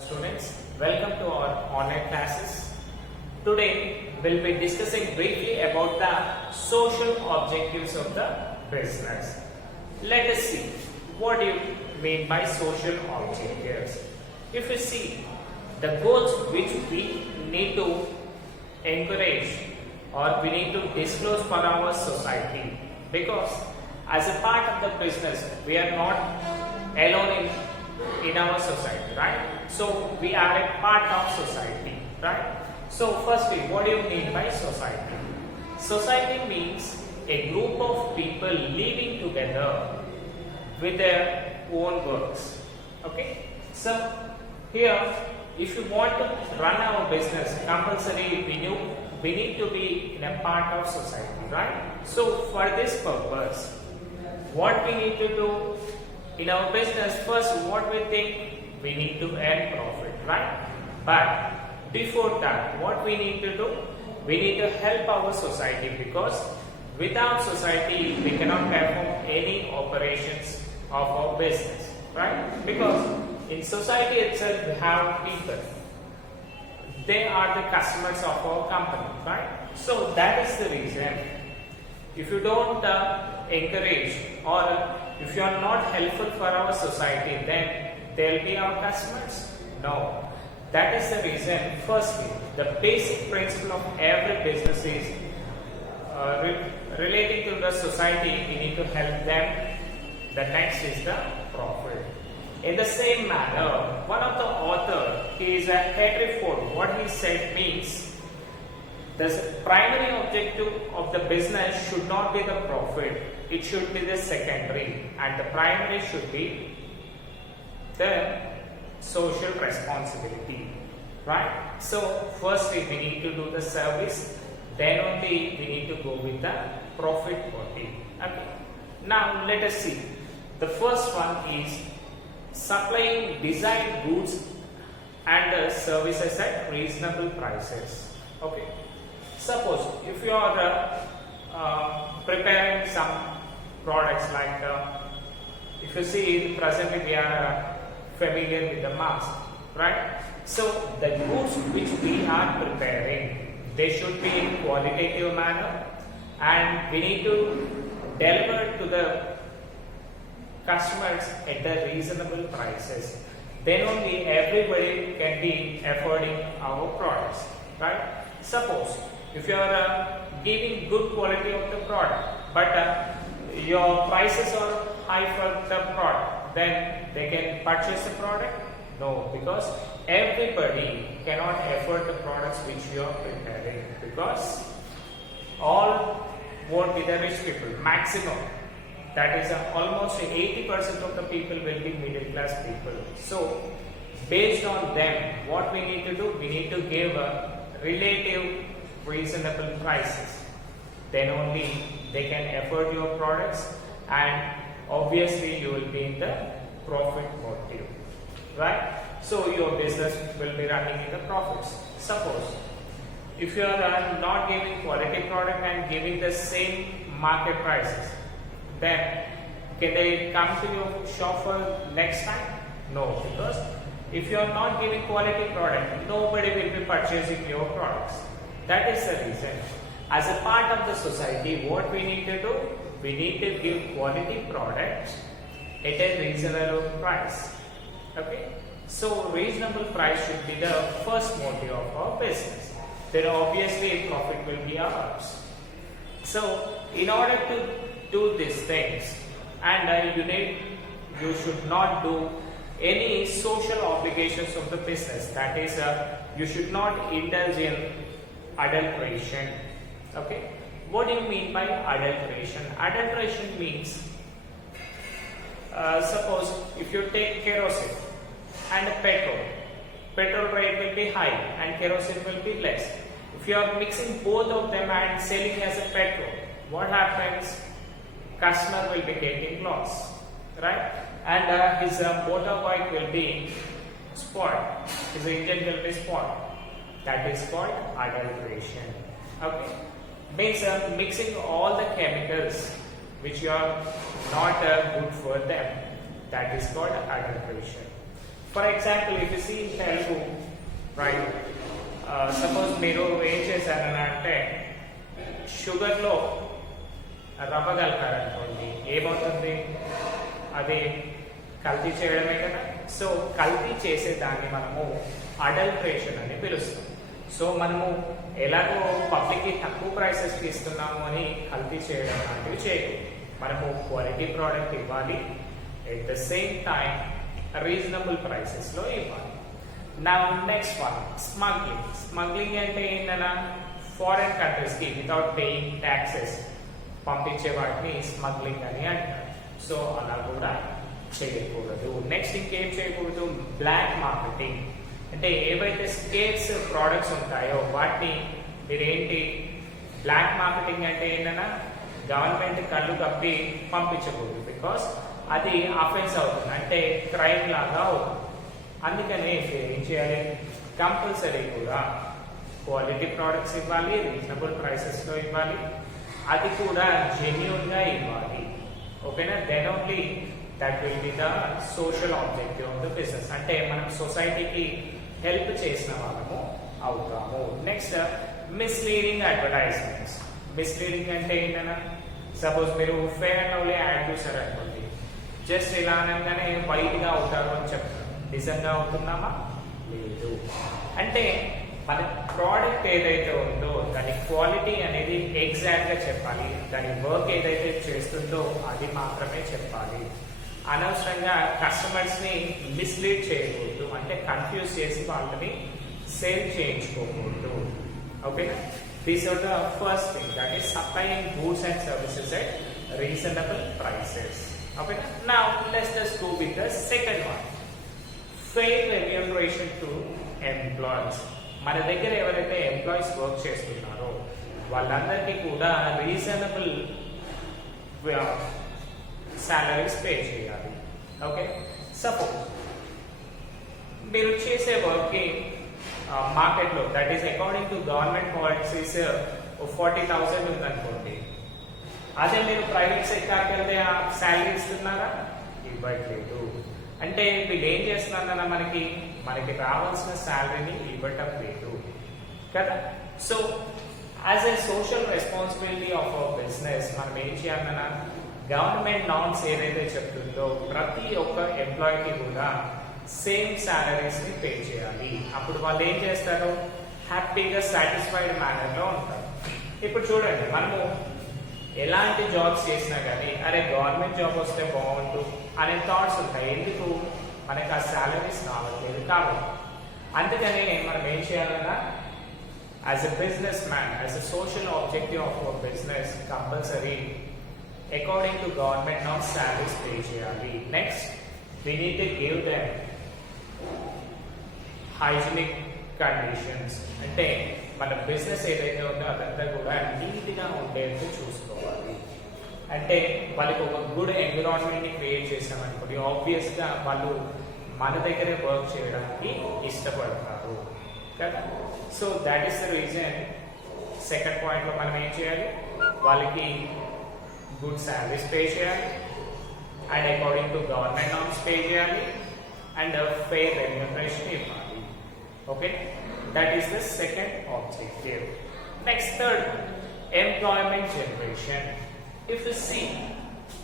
Students, welcome to our online classes. Today we'll be discussing briefly about the social objectives of the business. Let us see what do you mean by social objectives. If you see the goals which we need to encourage or we need to disclose for our society, because as a part of the business we are not alone in our society, right? So we are a part of society, right? So firstly, what do you mean by society? Society means a group of people living together with their own works. Okay? So here, if you want to run our business, compulsory we need to be in a part of society, right? So for this purpose, what we need to do in our business, first what we think, we need to earn profit, right? But before that, what we need to do, we need to help our society, because without society we cannot perform any operations of our business, right? Because in society itself we have people, they are the customers of our company, right? So that is the reason, if you don't encourage or if you are not helpful for our society, then they will be our customers? No. That is the reason, firstly, the basic principle of every business is relating to the society, we need to help them. The next is the profit. In the same manner, one of the author, he is a Henry Ford, what he said means, the primary objective of the business should not be the profit, it should be the secondary, and the primary should be the social responsibility, right? So firstly we need to do the service, then only we need to go with the profit motive. Okay. Now let us see. The first one is supplying designed goods and services at reasonable prices. Okay. Suppose if you are preparing some products like if you see presently we are familiar with the mask, right? So the goods which we are preparing, they should be in qualitative manner, and we need to deliver to the customers at the reasonable prices. Then only everybody can be affording our products, right? Suppose if you are giving good quality of the product, but your prices are high for the product, then they can purchase the product? No, because everybody cannot afford the products which you are preparing, because all won't be the rich people, maximum. That is almost 80% of the people will be middle class people. So based on them, what we need to do, we need to give a relative reasonable prices. Then only they can afford your products, and obviously you will be in the profit motive, right? So your business will be running in the profits. Suppose if you are not giving quality product and giving the same market prices, then can they come to your shop for next time? No, because if you are not giving quality product, nobody will be purchasing your products. That is the reason. As a part of the society, what we need to do, we need to give quality products at a reasonable price. Okay? So reasonable price should be the first motive of our business. Then obviously profit will be ours. So in order to do these things, and you should not do any social obligations of the business. That is, you should not indulge in adulteration. Okay, what do you mean by adulteration? Adulteration means, suppose if you take kerosene and petrol rate will be high and kerosene will be less. If you are mixing both of them and selling as a petrol, what happens? Customer will be getting loss, right? And his motorbike will be spoiled, his engine will be spoiled. That is called adulteration. Okay, means mixing all the chemicals which are not good for them. That is called adulteration. For example if you see Telugu right, suppose మీరు ఏం చేశారని అంటే షుగర్లో రవ్వ కలిపారనుకోండి, ఏమవుతుంది? అది కల్తీ చేయడమే కదా. సో కల్తీ చేసే దాన్ని మనము అడల్ట్రేషన్ అని పిలుస్తాం. సో మనము ఎలాగో పబ్లిక్కి తక్కువ ప్రైసెస్కి ఇస్తున్నాము అని కల్తీ చేయడం లాంటివి చేయకూడదు. మనము క్వాలిటీ ప్రోడక్ట్ ఇవ్వాలి, at the same time reasonable ప్రైసెస్లో ఇవ్వాలి. నా నెక్స్ట్ వన్ స్మగ్లింగ్. స్మగ్లింగ్ అంటే ఏంటన్నా, ఫారెన్ కంట్రీస్కి వితౌట్ పేయింగ్ ట్యాక్సెస్ పంపించే వాటిని స్మగ్లింగ్ అని అంటారు. సో అలా కూడా చేయకూడదు. నెక్స్ట్ ఇంకేం చేయకూడదు? Black marketing. అంటే ఏవైతే స్కేట్స్ ప్రోడక్ట్స్ ఉంటాయో వాటిని మీరేంటి, బ్లాక్ మార్కెటింగ్ అంటే ఏంటన్నా, గవర్నమెంట్ కళ్ళు కప్పి పంపించకూడదు. బికాస్ అది అఫెన్స్ అవుతుంది, అంటే క్రైమ్ లాగా అవుతుంది. అందుకని ఏం చేయాలి? కంపల్సరీ కూడా క్వాలిటీ ప్రోడక్ట్స్ ఇవ్వాలి, రీజనబుల్ ప్రైసెస్లో ఇవ్వాలి, అది కూడా జెన్యూన్గా ఇవ్వాలి. ఓకేనా? Then only that will be the social objective of the business. అంటే మనం సొసైటీకి హెల్ప్ చేసిన వాళ్ళము అవుతాము. Next misleading advertisements. మిస్లీడింగ్ అంటే ఏంటన్నా, సపోజ్ మీరు ఫేర్ అండ్ లవ్లీ యాడ్ చూసారనుకోండి, జస్ట్ ఇలా అనగానే వైట్గా అవుతారు అని చెప్తారు. నిజంగా అవుతున్నామా? లేదు. అంటే మన ప్రోడక్ట్ ఏదైతే ఉందో దాని క్వాలిటీ అనేది ఎగ్జాక్ట్గా చెప్పాలి, దాని వర్క్ ఏదైతే చేస్తుందో అది మాత్రమే చెప్పాలి. అనవసరంగా కస్టమర్స్ని మిస్లీడ్ చేయకూడదు, అంటే కన్ఫ్యూజ్ చేసి వాళ్ళని సేల్ చేయించుకోకూడదు. ఓకేనా? These are the first thing, that is supplying goods and services at reasonable prices. ఓకేనా? Now let's just go with the second one, fair remuneration to employees. మన దగ్గర ఎవరైతే ఎంప్లాయీస్ వర్క్ చేస్తున్నారో వాళ్ళందరికీ కూడా రీజనబుల్ సాలరీస్ పే చేయాలి. Okay? Suppose మీరు చేసే వర్క్కి మార్కెట్లో that is according to government policies 40,000 ఉందనుకోండి, అదే మీరు ప్రైవేట్ సెక్టార్కి వెళ్తే ఆ శాలరీ ఇస్తున్నారా? ఇవ్వట్లేదు. అంటే వీళ్ళు ఏం చేస్తున్నారన్నా, మనకి రావాల్సిన శాలరీని ఇవ్వటం లేదు కదా. So as a social responsibility of our business మనం ఏం చేయాలన్నా, గవర్నమెంట్ నార్మ్స్ ఏదైతే చెప్తుందో ప్రతి ఒక్క ఎంప్లాయీకి కూడా సేమ్ సాలరీస్ ని పే చేయాలి. అప్పుడు వాళ్ళు ఏం చేస్తారు? హ్యాపీగా సాటిస్ఫైడ్ మేనర్లో ఉంటారు. ఇప్పుడు చూడండి, మనము ఎలాంటి జాబ్స్ చేసినా కానీ అరే గవర్నమెంట్ జాబ్ వస్తే బాగుండు అనే థాట్స్ ఉంటాయి. ఎందుకు? మనకు ఆ సాలరీస్ రావట్లేదు కాబట్టి. అందుకని మనం ఏం చేయాలన్నా, as a businessman, as a social objective of our business, compulsory according to government norms salaries pay చేయాలి. Next we need to give them hygienic conditions. అంటే మన బిజినెస్ ఏదైతే ఉందో అదంతా కూడా నీట్గా ఉండేట్టు చూసుకోవాలి. అంటే వాళ్ళకి ఒక గుడ్ ఎన్విరాన్మెంట్ని క్రియేట్ చేసామనుకోండి, ఆబ్వియస్గా వాళ్ళు మన దగ్గరే వర్క్ చేయడానికి ఇష్టపడతారు కదా. So that is the reason second పాయింట్లో మనం ఏం చేయాలి? వాళ్ళకి గుడ్ శాలరీస్ పే చేయాలి, and according to government norms pay చేయాలి, and a fair remuneration ఇవ్వాలి. Okay, that is the second objective. Next, third one, employment generation. If you see,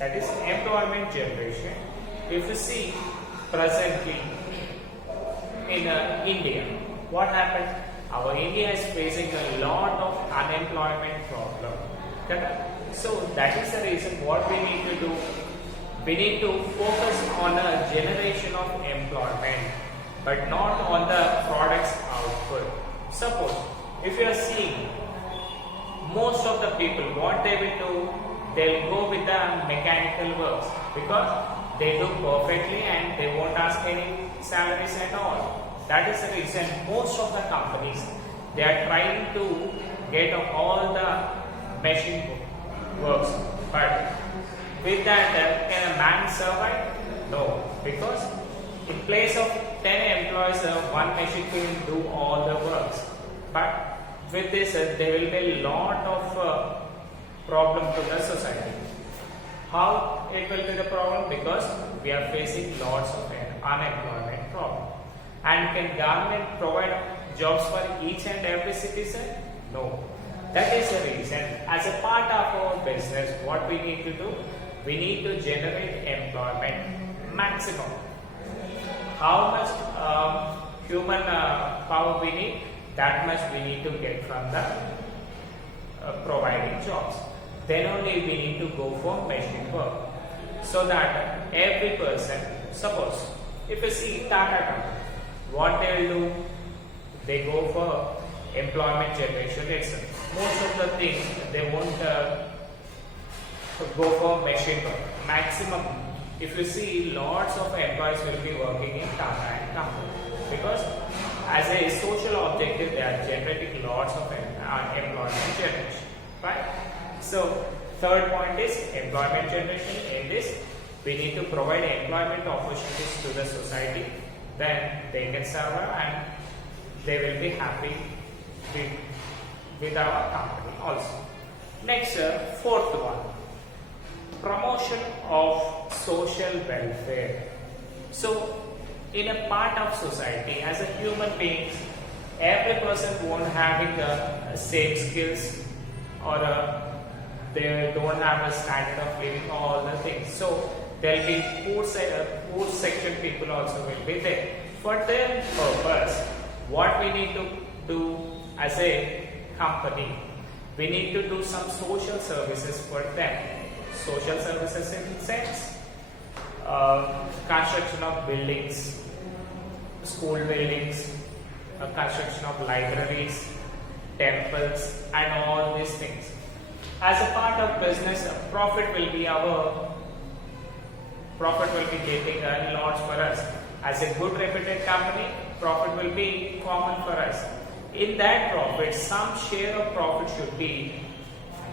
that is employment generation. If you see presently in India, what happened? Our India is facing a lot of unemployment problem. So that is the reason what we need to do. We need to focus on a generation of employment, but not on the products output. Suppose if you are seeing most of the people, what they will do, they'll go with the mechanical works because they do perfectly and they won't ask any salaries at all. That is the reason most of the companies, they are trying to get all the machine works, but with that, can a man survive? No, because in place of 10 employees, one machine will do all the works. But with this, there will be a lot of problem to the society. How it will be the problem? Because we are facing lots of unemployment problem. And can government provide jobs for each and every citizen? No. That is the reason, as a part of our business, what we need to do, we need to generate employment maximum. How much human power we need, that much we need to get from the providing jobs. Then only we need to go for machine work. So that every person, suppose, if you see Tata company, what they will do, they go for employment generation itself. Most of the things they won't go for machine work. Maximum, if you see, lots of employees will be working in Tata and company, because as a social objective they are generating lots of employment generation, right? So third point is employment generation. In this, we need to provide employment opportunities to the society, then they can survive and they will be happy with our company also. Next, fourth one, promotion of social welfare. So in a part of society, as a human being, every person won't having the same skills, or they don't have a standard of living, all the things. So there will be poor section people also will be there. For their purpose, what we need to do as a company, we need to do some social services for them. Social services in the sense, construction of buildings, school buildings, construction of libraries, temples, and all these things. As a part of business, profit will be getting lots for us. As a good reputed company, profit will be common for us. In that profit, some share of profit should be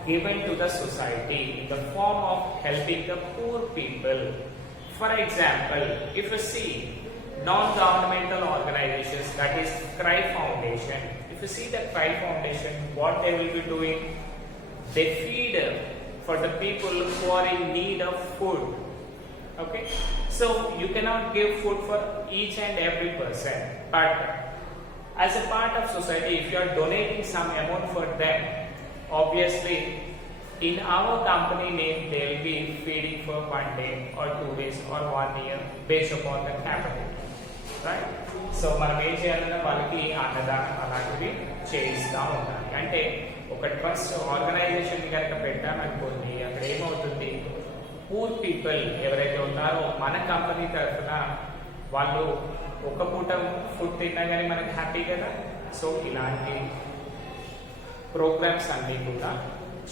given to the society in the form of helping the poor people. For example, if you see non-governmental organizations, that is CRY Foundation. If you see the CRY Foundation, what they will be doing, they feed for the people who are in need of food. Okay, so you cannot give food for each and every person, but as a part of society, if you are donating some amount for them, obviously in our company name they will be feeding for 1 day or 2 days or 1 year based upon the capital, right? So మనం ఏం చేయాలన్నా వాళ్ళకి అన్నదానం అలాంటివి చేయిస్తూ ఉండాలి. అంటే ఒక ట్రస్ట్ ఆర్గనైజేషన్ కనుక పెట్టామనుకోండి, అక్కడ ఏమవుతుంది, పూర్ పీపుల్ ఎవరైతే ఉన్నారో మన కంపెనీ తరఫున వాళ్ళు ఒక పూట ఫుడ్ తిన్నా కానీ మనకి హ్యాపీ కదా. సో ఇలాంటి ప్రోగ్రామ్స్ అన్నీ కూడా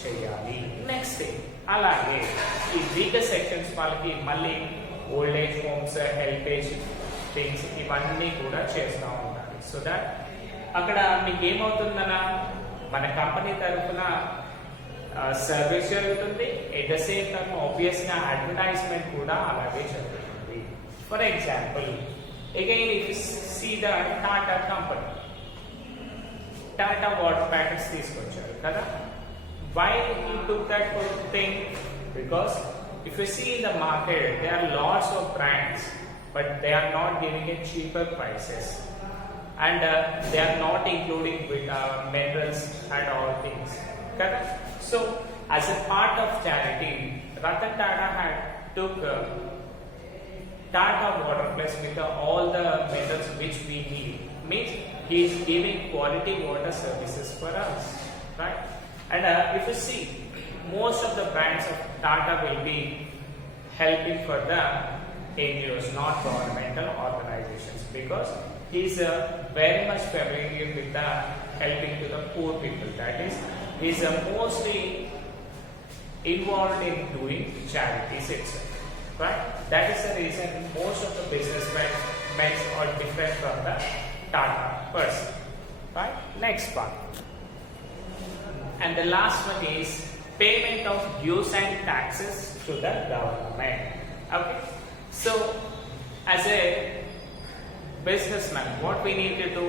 చేయాలి. నెక్స్ట్ అలాగే ఈ వీకర్ సెక్షన్స్ వాళ్ళకి మళ్ళీ old age homes, health age things ఇవన్నీ కూడా చేస్తూ ఉండాలి. సో దట్ అక్కడ మీకు ఏమవుతుందన్నా మన కంపెనీ తరఫున సర్వీస్ జరుగుతుంది, ఎట్ ద సేమ్ టైం ఆబ్వియస్గా అడ్వర్టైజ్మెంట్ కూడా అలాగే జరుగుతుంది. For example, again if you see the Tata company, Tata water packets తీసుకొచ్చారు కదా. Why he took that thing? Because if you see in the market, there are lots of brands, but they are not giving it cheaper prices, and they are not including with minerals and all things. Correct? So, as a part of charity, Ratan Tata had took Tata Water Plus with all the minerals which we need. Means he is giving quality water services for us, right? And if you see, most of the brands of Tata will be helping for the NGOs, not governmental organizations, because he is very much familiar with the helping to the poor people. That is, he is mostly involved in doing charities itself, right? That is the reason most of the businessmen are different from the Tata person, right? Next one, and the last one is payment of dues and taxes to the government. Okay, so as a businessman, what we need to do,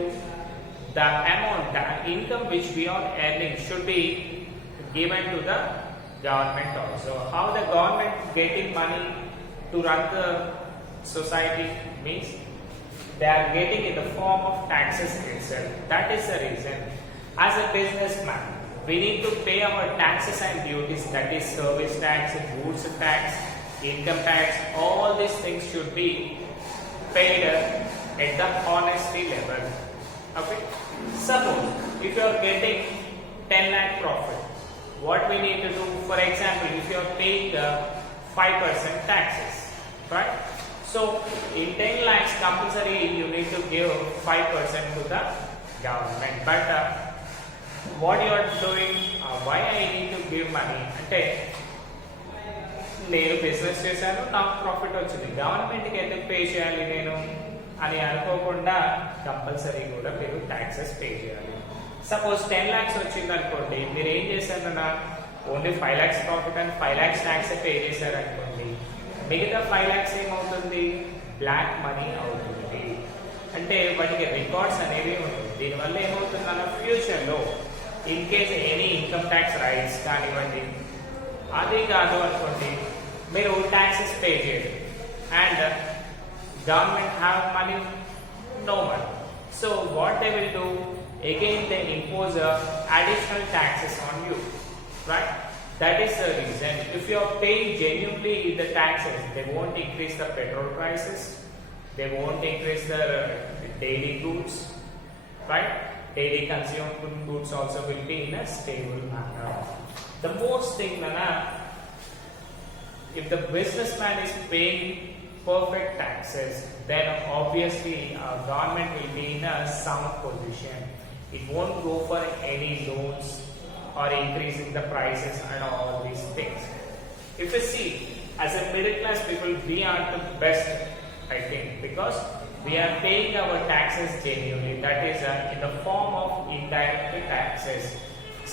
the amount, the income which we are earning should be given to the government also. How the government getting money to run the society means they are getting in the form of taxes itself. That is the reason. As a businessman, we need to pay our taxes and duties, that is service tax, goods tax, income tax, all these things should be paid at the honesty level. Okay. Suppose if you are getting 10 lakh profit, what we need to do, for example, if you are paying 5% taxes, right? So in 10 lakhs compulsory you need to give 5% to the government. But what you are doing, why I need to give money? అంటే నేను business చేశాను, నాకు profit వచ్చింది, గవర్నమెంట్కి ఎందుకు pay చేయాలి నేను అని అనుకోకుండా కంపల్సరీ కూడా మీరు ట్యాక్సెస్ పే చేయాలి. సపోజ్ 10 lakhs వచ్చింది అనుకోండి, మీరు ఏం చేశారన్నా only 5 lakhs profit and 5 lakhs tax pay చేశారు అనుకోండి, మిగతా 5 lakhs ఏమవుతుంది? బ్లాక్ మనీ అవుతుంది. అంటే వాటికి రికార్డ్స్ అనేవి ఉంటుంది. దీనివల్ల ఏమవుతుందన్న ఫ్యూచర్లో in case any income tax rights కానివ్వండి, అది కాదు అనుకోండి, మీరు ట్యాక్సెస్ పే చేయరు and government have money, no money. So what they will do, again they impose additional taxes on you, right? That is the reason. If you are paying genuinely the taxes, they won't increase the petrol prices, they won't increase the daily goods, right? Daily consumed goods also will be in a stable manner. The most thing, Nana, if the businessman is paying perfect taxes, then obviously government will be in a sound position. It won't go for any loans or increasing the prices and all these things. If you see, as a middle class people, we are the best, I think, because we are paying our taxes genuinely. That is in the form of indirect taxes.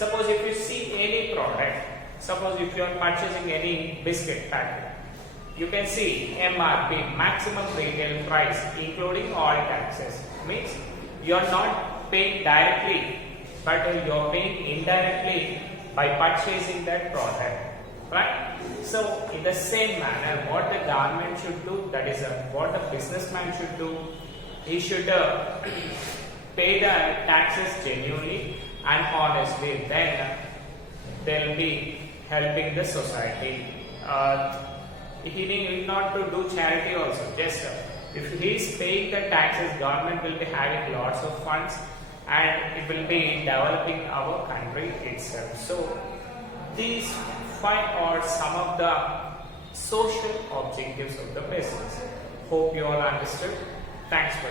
Suppose if you see any product, suppose if you are purchasing any biscuit packet, you can see MRP, maximum retail price, including all taxes. Means you are not paying directly, but you are paying indirectly by purchasing that product, right? So in the same manner, what the government should do, that is what the businessman should do, he should pay the taxes genuinely and honestly, then they will be helping the society. He need not to do charity also, just if he is paying the taxes, government will be having lots of funds and it will be developing our country itself. So these 5 are some of the social objectives of the business. Hope you all understood. Thanks for